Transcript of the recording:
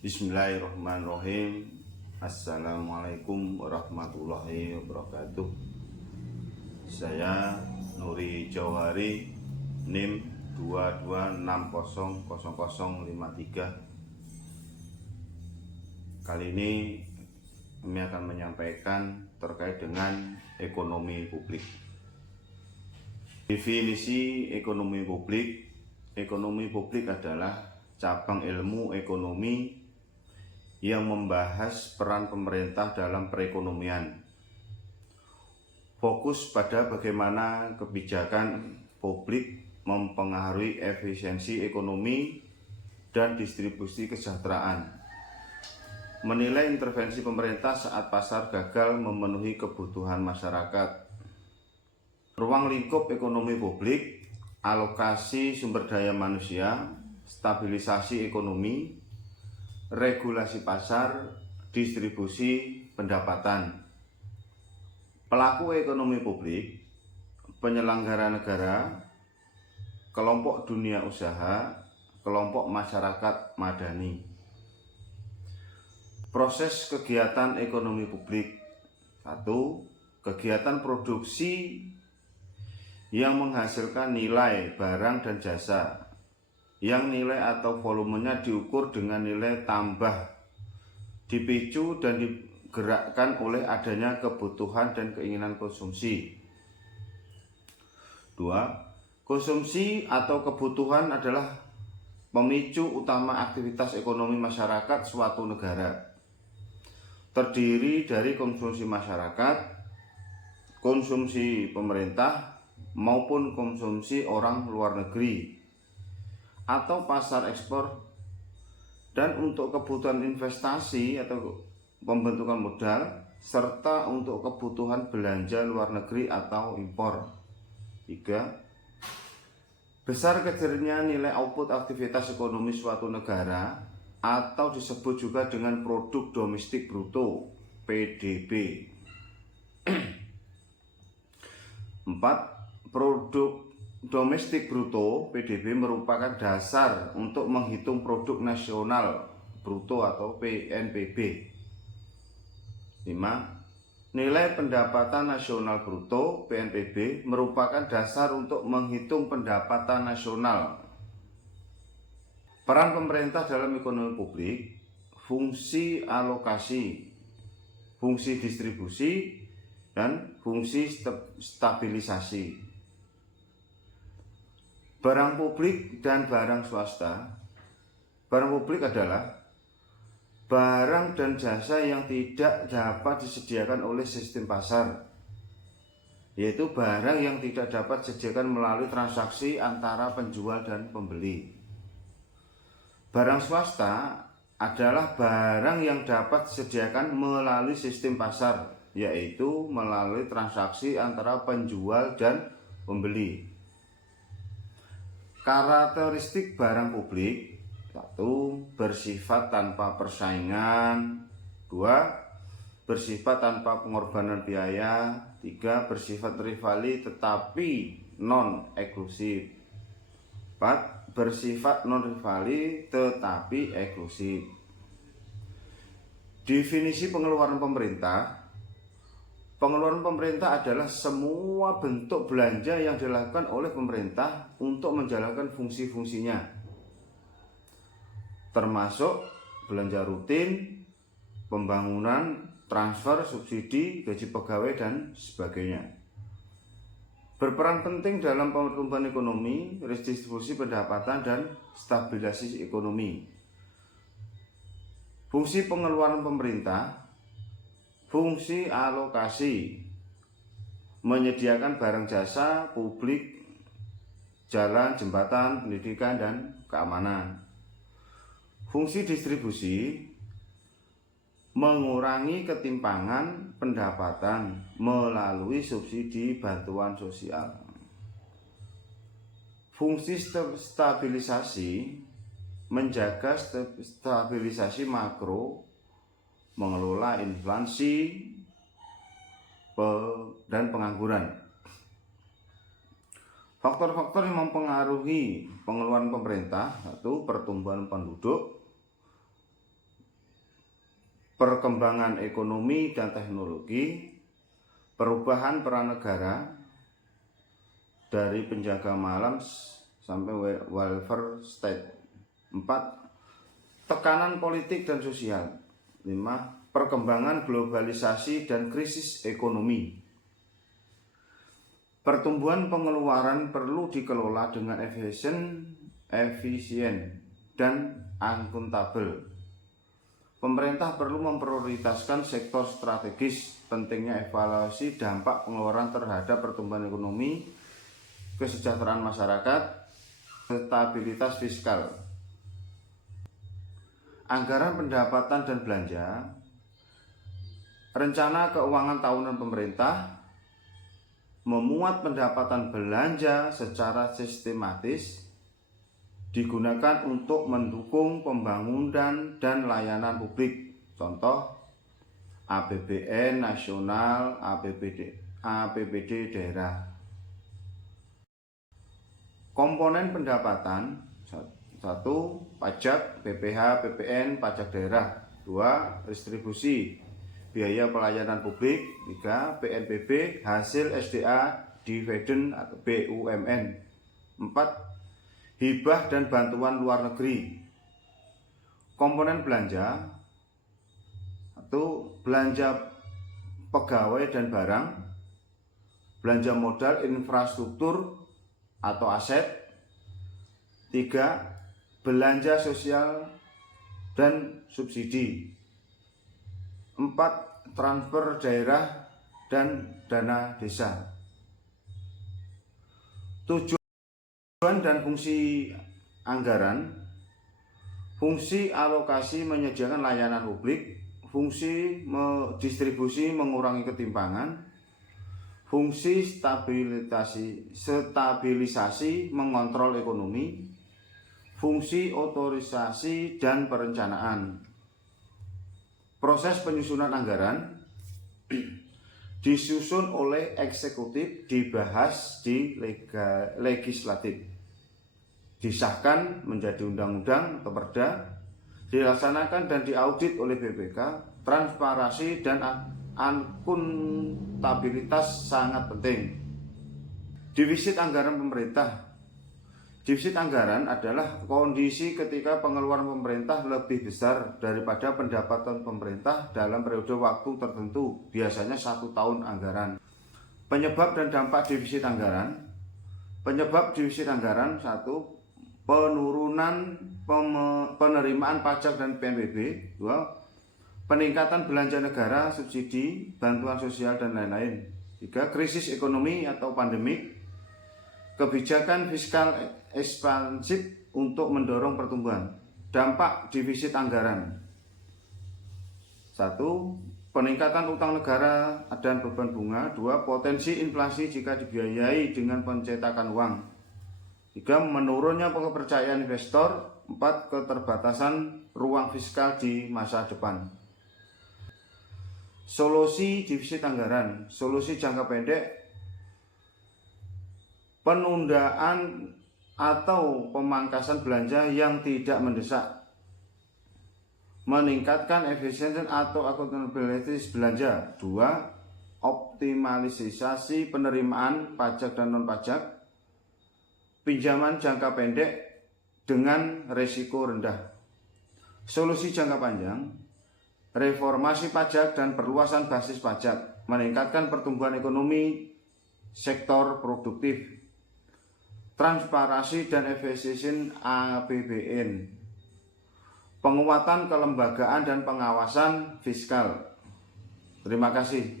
Bismillahirrahmanirrahim. Assalamualaikum warahmatullahi wabarakatuh. Saya Nuri Jauhari, NIM 22600053. Kali ini kami akan menyampaikan terkait dengan ekonomi publik. Definisi ekonomi publik. Ekonomi publik adalah cabang ilmu ekonomi yang membahas peran pemerintah dalam perekonomian. Fokus pada bagaimana kebijakan publik mempengaruhi efisiensi ekonomi dan distribusi kesejahteraan. Menilai intervensi pemerintah saat pasar gagal memenuhi kebutuhan masyarakat. Ruang lingkup ekonomi publik, alokasi sumber daya manusia, stabilisasi ekonomi, regulasi pasar, distribusi pendapatan. Pelaku ekonomi publik, penyelenggara negara, kelompok dunia usaha, kelompok masyarakat madani. Proses kegiatan ekonomi publik. 1. Kegiatan produksi yang menghasilkan nilai barang dan jasa, yang nilai atau volumenya diukur dengan nilai tambah, dipicu dan digerakkan oleh adanya kebutuhan dan keinginan konsumsi. 2. Konsumsi atau kebutuhan adalah pemicu utama aktivitas ekonomi masyarakat suatu negara. Terdiri dari konsumsi masyarakat, konsumsi pemerintah, maupun konsumsi orang luar negeri atau pasar ekspor, dan untuk kebutuhan investasi atau pembentukan modal, serta untuk kebutuhan belanja luar negeri atau impor. 3. Besar kecilnya nilai output aktivitas ekonomi suatu negara atau disebut juga dengan produk domestik bruto (PDB). 4. Produk domestik bruto (PDB) merupakan dasar untuk menghitung produk nasional bruto atau PNBP. 5. Nilai pendapatan nasional bruto (PNBP) merupakan dasar untuk menghitung pendapatan nasional. Peran pemerintah dalam ekonomi publik, fungsi alokasi, fungsi distribusi, dan fungsi stabilisasi. Barang publik dan barang swasta. Barang publik adalah barang dan jasa yang tidak dapat disediakan oleh sistem pasar, yaitu barang yang tidak dapat disediakan melalui transaksi antara penjual dan pembeli. Barang swasta adalah barang yang dapat disediakan melalui sistem pasar, yaitu melalui transaksi antara penjual dan pembeli. Karakteristik barang publik. 1. Bersifat tanpa persaingan. 2. Bersifat tanpa pengorbanan biaya. 3. Bersifat rivali tetapi non-eksklusif. 4. Bersifat non-rivali tetapi eksklusif. Definisi pengeluaran pemerintah. Pengeluaran pemerintah adalah semua bentuk belanja yang dilakukan oleh pemerintah untuk menjalankan fungsi-fungsinya, termasuk belanja rutin, pembangunan, transfer, subsidi, gaji pegawai, dan sebagainya. Berperan penting dalam pertumbuhan ekonomi, redistribusi pendapatan, dan stabilisasi ekonomi. Fungsi pengeluaran pemerintah. Fungsi alokasi, menyediakan barang jasa publik, jalan, jembatan, pendidikan, dan keamanan. Fungsi distribusi, mengurangi ketimpangan pendapatan melalui subsidi bantuan sosial. Fungsi stabilisasi, menjaga stabilisasi makro, mengelola inflasi dan pengangguran. Faktor-faktor yang mempengaruhi pengeluaran pemerintah. 1. Pertumbuhan penduduk. perkembangan ekonomi dan teknologi, perubahan peran negara dari penjaga malam sampai welfare state. 4. Tekanan politik dan sosial. 5. Perkembangan globalisasi dan krisis ekonomi. Pertumbuhan pengeluaran perlu dikelola dengan efisien dan akuntabel. Pemerintah perlu memprioritaskan sektor strategis, pentingnya evaluasi dampak pengeluaran terhadap pertumbuhan ekonomi, kesejahteraan masyarakat, stabilitas fiskal. Anggaran pendapatan dan belanja. Rencana keuangan tahunan pemerintah memuat pendapatan belanja secara sistematis, digunakan untuk mendukung pembangunan dan layanan publik. Contoh, APBN nasional, APBD daerah. Komponen pendapatan: 1. Pajak, PPh, PPN, pajak daerah. 2. Distribusi, biaya pelayanan publik. 3. PNBP, hasil SDA, dividen atau BUMN. 4. Hibah dan bantuan luar negeri. Komponen belanja: 1. Belanja pegawai dan barang, belanja modal infrastruktur atau aset. 3. Belanja sosial dan subsidi. 4. Transfer daerah dan dana desa. Tujuan dan fungsi anggaran. Fungsi alokasi menyediakan layanan publik, fungsi distribusi mengurangi ketimpangan, fungsi stabilisasi mengontrol ekonomi, fungsi otorisasi dan perencanaan. Proses penyusunan anggaran disusun oleh eksekutif, dibahas di legislatif, disahkan menjadi undang-undang atau perda, dilaksanakan dan diaudit oleh BPK. Transparansi dan akuntabilitas sangat penting. Defisit anggaran pemerintah. Defisit anggaran adalah kondisi ketika pengeluaran pemerintah lebih besar daripada pendapatan pemerintah dalam periode waktu tertentu, biasanya 1 tahun anggaran. Penyebab dan dampak defisit anggaran. Penyebab defisit anggaran: 1. Penurunan penerimaan pajak dan PNBP. 2. Peningkatan belanja negara, subsidi, bantuan sosial dan lain-lain. 3. Krisis ekonomi atau pandemik. Kebijakan fiskal ekspansif untuk mendorong pertumbuhan. Dampak defisit anggaran: 1. Peningkatan utang negara dan beban bunga. 2. Potensi inflasi jika dibiayai dengan pencetakan uang. 3. Menurunnya kepercayaan investor. 4. Keterbatasan ruang fiskal di masa depan. Solusi defisit anggaran. Solusi jangka pendek: penundaan atau pemangkasan belanja yang tidak mendesak, meningkatkan efisiensi atau akuntabilitas belanja. 2. Optimalisasi penerimaan pajak dan non-pajak, pinjaman jangka pendek dengan risiko rendah. Solusi jangka panjang: reformasi pajak dan perluasan basis pajak, meningkatkan pertumbuhan ekonomi sektor produktif, transparansi dan efisiensi APBN, penguatan kelembagaan dan pengawasan fiskal. Terima kasih.